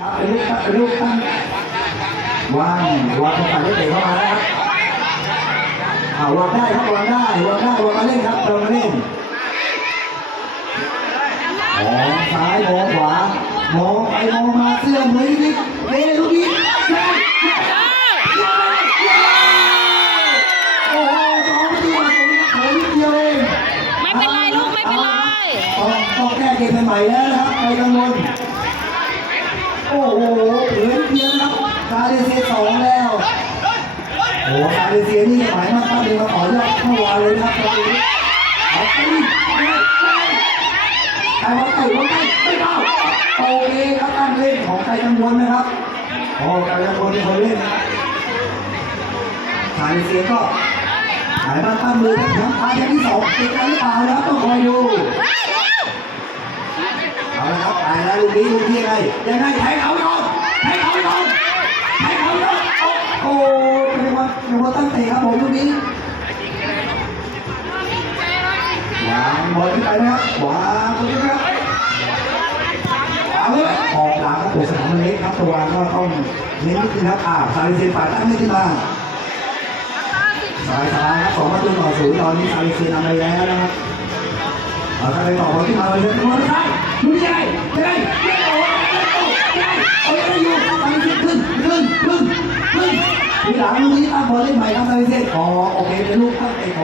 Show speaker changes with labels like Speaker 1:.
Speaker 1: ครับเป็นลูกเป็นลูกตั้งวางวางฝ่ายได้เตะเข้ามาแล้วครับอาวางได้ครับวางได้วางได้วางมาเล่นครับวางมาเล่นมองซ้ายมองขวามองไปมองมาเสื้อเหมือนนิดเอ้ลูกนี้โอ้โหสองประตูต่อศูนย์โอ้นิดเดียวเองไม่เป็นไรลูกไม่เป็นไรต้องต้องแก้เกมใหม่แล้วนะครับไปกังวล โอ้โหเหลือนิดเดียวนะครับซาเลเซียสองแล้วโอ้ซาเลเซียนี่หมายมากครับเลยมาต่อยอดเข้าวานเลยนะครับตอนนี้เอาไปไอ้วัดไก่วัดไก่ไม่เข้าโอเคครับตั้งเล่นของไก่กังวลนะครับโอ้ไก่กังวลเป็นคนเล่นนะคาเลเซียก็หมายมาตั้งมือทั้งพายที่สองติดกันหรือเปล่านะครับต้องคอยดู นี้ลูกนี้ยังไงยังไงแทงเอาก่อนแทงเอาก่อนแทงเอาก่อนโอ้โหเป็นวันเป็นวันตั้งเตะครับผมลูกนี้วางบอลขึ้นไปนะครับวางบอลขึ้นไปครับเอาเลยออกหลังตัวสนามเล็กครับตัวก็ต้องเน้นนิดนึงครับอ่าซาลิเซียฝ่ายตั้งไม่ขึ้นมาสายสายครับสองประตูต่อศูนย์ตอนนี้ซาลิเซียนำไปแล้วนะครับเอาไปต่อบอลขึ้นมาเลยเลยบอลไม่ได้ดูนี่ยังไง ตั้งบอเล่นใหม่ครับทางเส้นอ๋อโอเคเป็นลูกตั้งเตะขอ